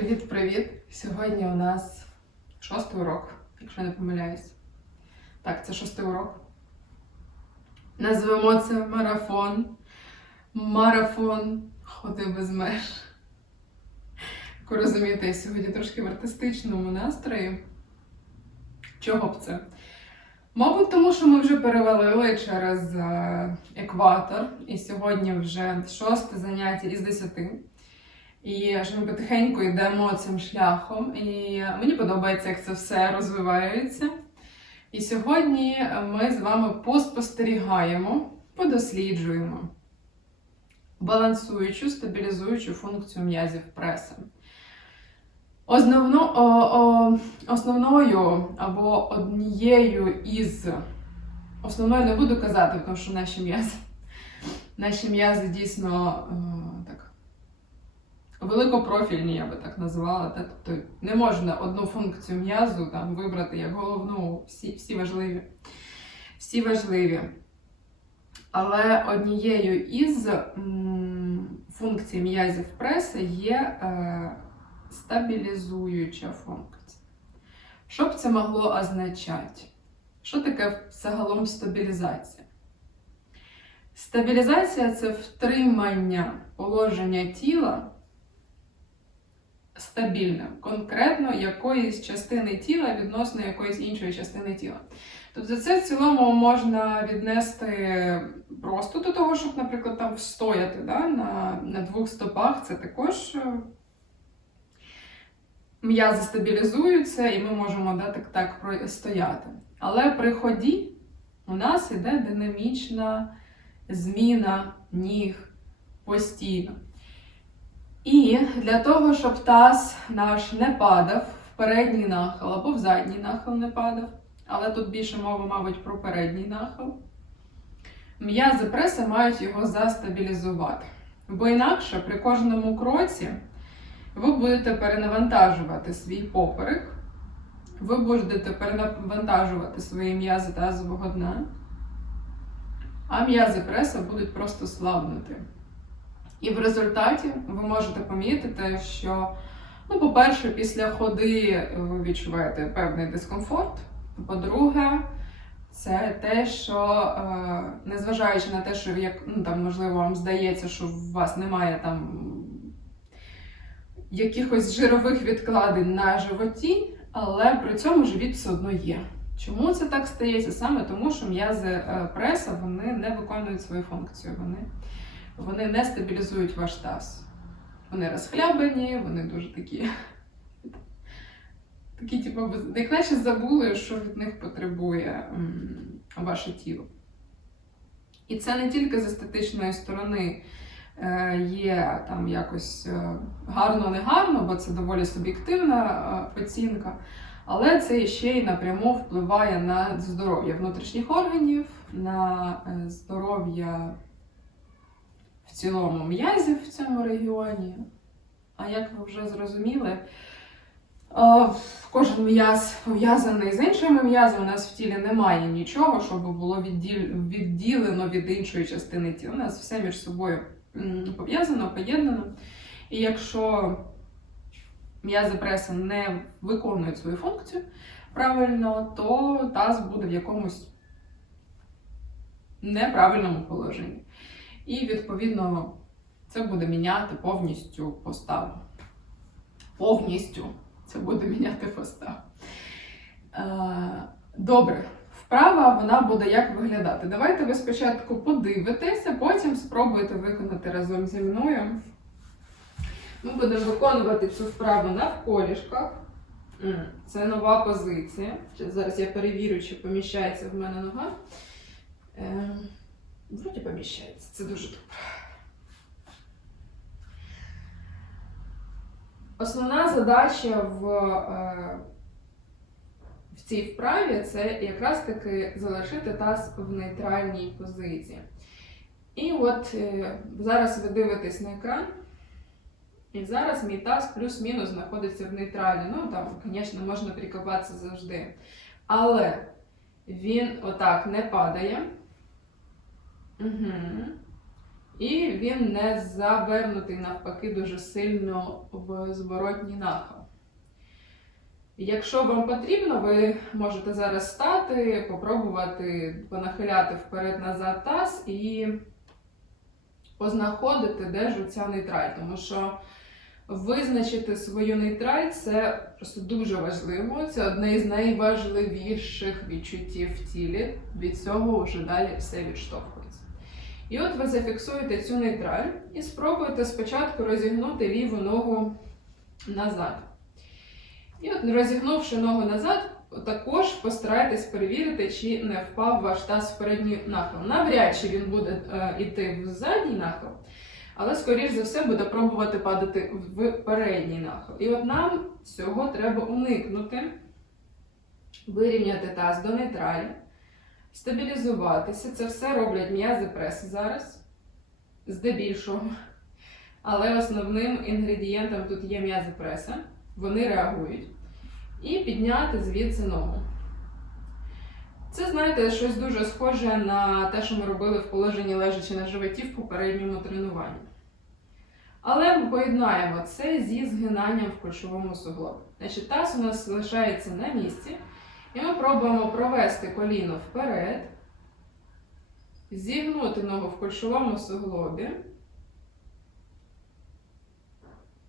Привіт-привіт! Сьогодні у нас шостий урок, якщо не помиляюсь. Так, це шостий урок. Назвемо це марафон. Марафон ходи без меж. Як ви розумієте, я сьогодні трошки в артистичному настрої. Чого б це? Мабуть, тому що ми вже перевалили через е, екватор, і сьогодні вже шосте заняття із десяти. І що ми потихеньку йдемо цим шляхом. І мені подобається, як це все розвивається. І сьогодні ми з вами поспостерігаємо, подосліджуємо балансуючу, стабілізуючу функцію м'язів преси. Основно, о, о, основною або однією із основною не буду казати, тому що наші м'язи наші м'язи дійсно е, так великопрофільні, я би так назвала. Та? Тобто не можна одну функцію м'язу там вибрати як головну, всі, всі важливі. Всі важливі. Але однією із м, функцій м'язів преси є е, стабілізуюча функція. Що б це могло означати? Що таке загалом стабілізація? Стабілізація це втримання положення тіла стабільним, конкретно якоїсь частини тіла відносно якоїсь іншої частини тіла. Тобто це в цілому можна віднести просто до того, щоб, наприклад, там встояти да, на, на двох стопах. Це також е, м'язи стабілізуються, і ми можемо да, так, так стояти. Але при ході у нас іде динамічна зміна ніг постійно. І для того, щоб таз наш не падав в передній нахил або в задній нахил не падав, але тут більше мова, мабуть, про передній нахил, м'язи преси мають його застабілізувати. Бо інакше при кожному кроці ви будете перенавантажувати свій поперек, ви будете перенавантажувати свої м'язи тазового дна, а м'язи преса будуть просто слабнути. І в результаті ви можете помітити, що, ну, по-перше, після ходи ви відчуваєте певний дискомфорт. По-друге, це те, що е, незважаючи на те, що як ну, там, можливо, вам здається, що у вас немає там якихось жирових відкладень на животі, але при цьому живіт все одно є. Чому це так стається? Саме тому, що м'язи е, преса вони не виконують свою функцію. Вони вони не стабілізують ваш таз. Вони розхлябані, вони дуже такі. Такі, типу, наче забули, що від них потребує ваше тіло. І це не тільки з естетичної сторони е, є там якось гарно-негарно, бо це доволі суб'єктивна е, оцінка, але це ще й напряму впливає на здоров'я внутрішніх органів, на е, здоров'я в цілому м'язів в цьому регіоні. А як ви вже зрозуміли, кожен м'яз пов'язаний з іншими м'язами. У нас в тілі немає нічого, щоб було відділено від іншої частини тіла. У нас все між собою пов'язано, поєднано. І якщо м'язи преси не виконують свою функцію правильно, то таз буде в якомусь неправильному положенні. І, відповідно, це буде міняти повністю поставу. Повністю це буде міняти поставу. Е, Добре, вправа вона буде як виглядати. Давайте ви спочатку подивитеся, потім спробуйте виконати разом зі мною. Ми будемо виконувати цю вправу навколішках. Це нова позиція. Зараз я перевірю, чи поміщається в мене нога. Вроді поміщається, це дуже добре. Основна задача в, е, в цій вправі це якраз таки залишити таз в нейтральній позиції. І от е, зараз ви дивитесь на екран, і зараз мій таз плюс-мінус знаходиться в нейтралі. Ну там, звісно, можна прикопатися завжди. Але він отак не падає. Угу. І він не завернутий навпаки дуже сильно в зворотній нахил. Якщо вам потрібно, ви можете зараз стати, попробувати понахиляти вперед-назад таз і познаходити, де ж ця нейтраль. Тому що визначити свою нейтраль це просто дуже важливо. Це одне із найважливіших відчуттів в тілі. Від цього вже далі все відштовхується. І от ви зафіксуєте цю нейтраль і спробуєте спочатку розігнути ліву ногу назад. І от розігнувши ногу назад, також постарайтесь перевірити, чи не впав ваш таз в передній нахил. Навряд чи він буде е, йти в задній нахил, але, скоріш за все, буде пробувати падати в передній нахил. І от нам цього треба уникнути, вирівняти таз до нейтралі, стабілізуватися. Це все роблять м'язи преси зараз, здебільшого. Але основним інгредієнтом тут є м'язи преса. Вони реагують. І підняти звідси ногу. Це, знаєте, щось дуже схоже на те, що ми робили в положенні лежачи на животі в попередньому тренуванні. Але ми поєднаємо це зі згинанням в кульшовому суглобі. Значить, таз у нас залишається на місці, і ми пробуємо провести коліно вперед, зігнути ногу в кульшовому суглобі.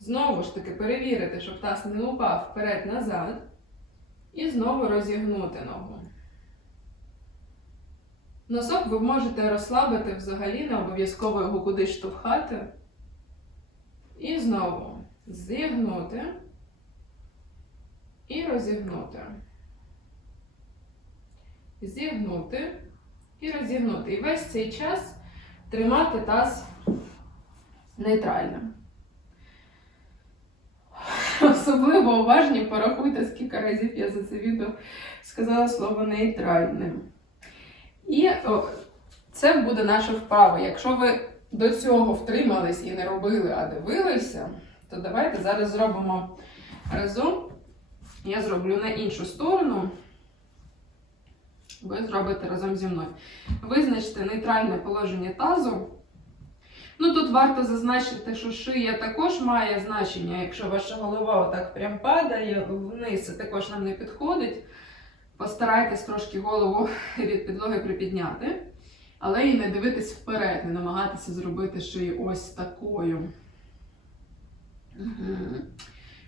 Знову ж таки перевірити, щоб таз не упав вперед-назад. І знову розігнути ногу. Носок ви можете розслабити взагалі, не обов'язково його кудись штовхати. І знову зігнути і розігнути. Зігнути і розігнути. І весь цей час тримати таз нейтральним. Особливо уважні, порахуйте, скільки разів я за це відео сказала слово нейтральним. І о, це буде наша вправа. Якщо ви до цього втримались і не робили, а дивилися, то давайте зараз зробимо разом. Я зроблю на іншу сторону. Ви зробите разом зі мною. Визначте нейтральне положення тазу. Ну тут варто зазначити, що шия також має значення. Якщо ваша голова отак прям падає вниз, це також нам не підходить. Постарайтесь трошки голову від підлоги припідняти, але і не дивитись вперед, не намагатися зробити шию ось такою. Угу.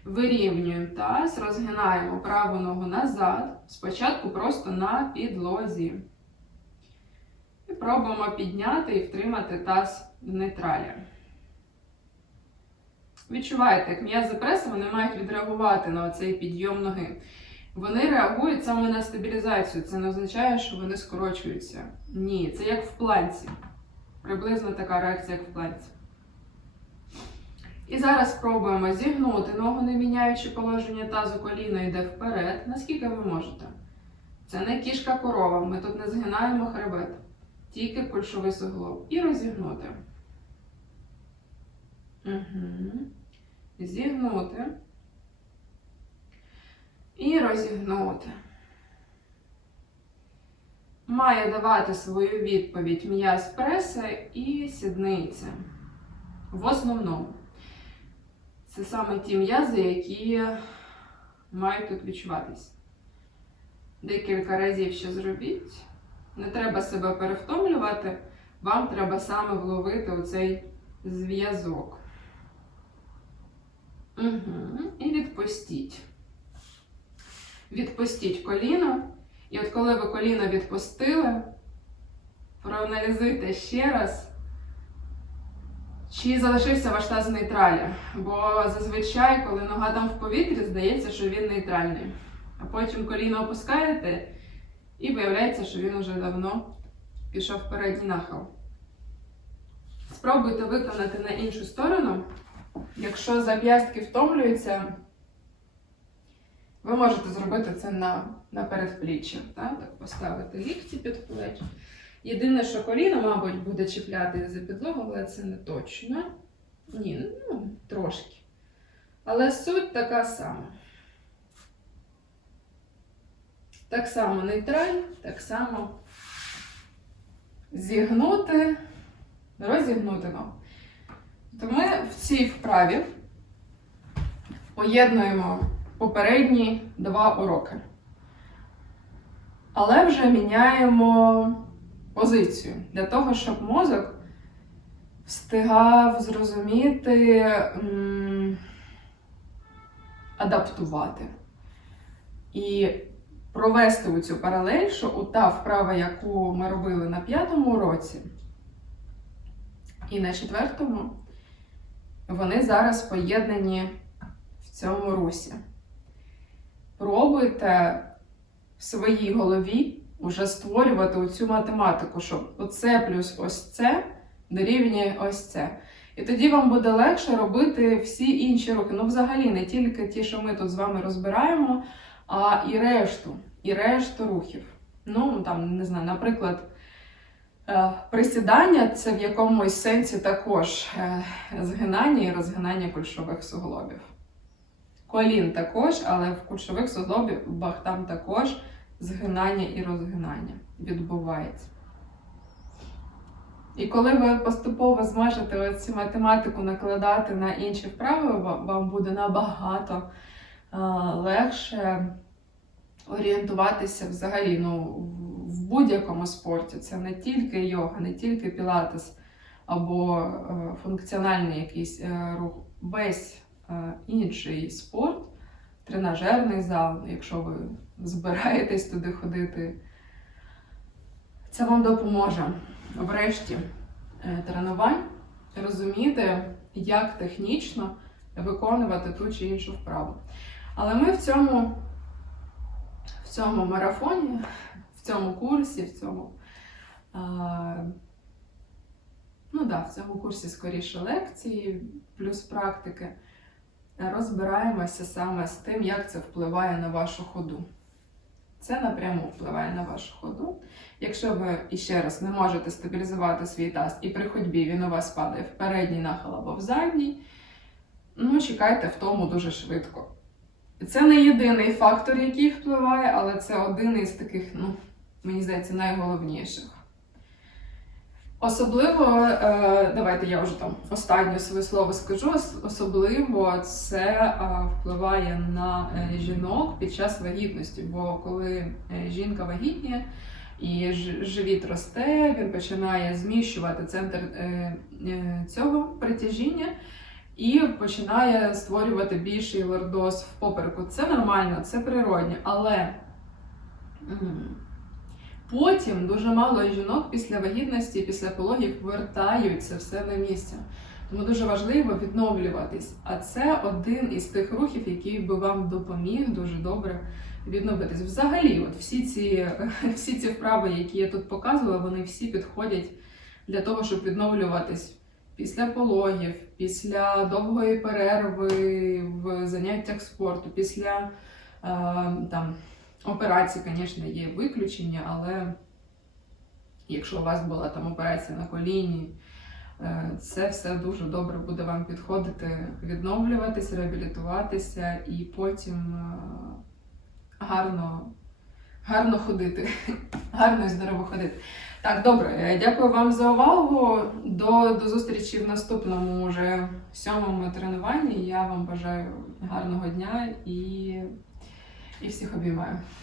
Вирівнюємо таз, розгинаємо праву ногу назад, спочатку просто на підлозі. І пробуємо підняти і втримати таз в нейтралі. Відчуваєте, як м'язи преси вони мають відреагувати на цей підйом ноги. Вони реагують саме на стабілізацію. Це не означає, що вони скорочуються. Ні, це як в планці. Приблизно така реакція, як в планці. Зараз спробуємо зігнути ногу, не міняючи положення тазу, коліно йде вперед. Наскільки ви можете? Це не кішка корова. Ми тут не згинаємо хребет. Тільки кульшовий суглоб. І розігнути. Угу. Зігнути. І розігнути. Має давати свою відповідь м'яз преса і сідниця. В основному. Це саме ті м'язи, які мають тут відчуватись. Декілька разів ще зробіть. Не треба себе перевтомлювати, вам треба саме вловити оцей зв'язок. Угу. І відпустіть. Відпустіть коліно. І от коли ви коліно відпустили, проаналізуйте ще раз, чи залишився ваш таз в нейтралі. Бо зазвичай, коли нога там в повітрі, здається, що він нейтральний. А потім коліно опускаєте, і виявляється, що він уже давно пішов в передній нахил. Спробуйте виконати на іншу сторону. Якщо зап'ястки втомлюються, ви можете зробити це на, на передпліччя. Так? так, поставити лікті під плечі. Єдине, що коліно, мабуть, буде чіпляти за підлогу, але це не точно. Ні, ну, трошки. Але суть така сама. Так само нейтраль, так само зігнути, розігнути ногу. То ми в цій вправі поєднуємо попередні два уроки. Але вже міняємо позицію для того, щоб мозок встигав зрозуміти, адаптувати і провести цю паралель, що у та вправа, яку ми робили на п'ятому уроці, і на четвертому, вони зараз поєднані в цьому русі. Пробуйте в своїй голові вже створювати цю математику, що оце плюс ось це дорівнює ось це. І тоді вам буде легше робити всі інші рухи. Ну, взагалі, не тільки ті, що ми тут з вами розбираємо, а і решту, і решту рухів. Ну, там, не знаю, наприклад, е, присідання це в якомусь сенсі також е, згинання і розгинання кульшових суглобів. Колін також, але в кульшових суглобах там також згинання і розгинання відбувається. І коли ви поступово зможете цю математику накладати на інші вправи, вам буде набагато легше орієнтуватися взагалі ну, в- в будь-якому спорті. Це не тільки йога, не тільки пілатес або е, функціональний якийсь е, рух. Весь е, інший спорт, тренажерний зал, якщо ви збираєтесь туди ходити, це вам допоможе врешті е, тренувань розуміти, як технічно виконувати ту чи іншу вправу. Але ми в цьому, в цьому марафоні, в цьому курсі, в цьому, ну да, в цьому курсі скоріше лекції плюс практики, розбираємося саме з тим, як це впливає на вашу ходу. Це напряму впливає на вашу ходу. Якщо ви іще раз не можете стабілізувати свій таз і при ходьбі він у вас падає в передній нахил або в задній, ну чекайте в тому дуже швидко. Це не єдиний фактор, який впливає, але це один із таких, ну, мені здається, найголовніших. Особливо, е, давайте я вже там останнє своє слово скажу. Особливо це е, впливає на е, жінок під час вагітності. Бо коли жінка вагітніє і живіт росте, він починає зміщувати центр цього притяжіння і починає створювати більший лордоз в попереку. Це нормально, це природне, але. Потім дуже мало жінок після вагітності, після пологів вертають це все на місце. Тому дуже важливо відновлюватись. А це один із тих рухів, який би вам допоміг дуже добре відновитись. Взагалі, от всі ці, всі ці вправи, які я тут показувала, вони всі підходять для того, щоб відновлюватись після пологів, після довгої перерви в заняттях спорту, після е, там. Операції, звісно, є виключення, але якщо у вас була там операція на коліні, е, це все дуже добре буде вам підходити, відновлюватись, реабілітуватися і потім е, гарно, гарно ходити, гарно і здорово ходити. Так, добре, е, дякую вам за увагу. До, до зустрічі в наступному вже сьомому тренуванні. Я вам бажаю гарного дня і, і всіх обіймаю.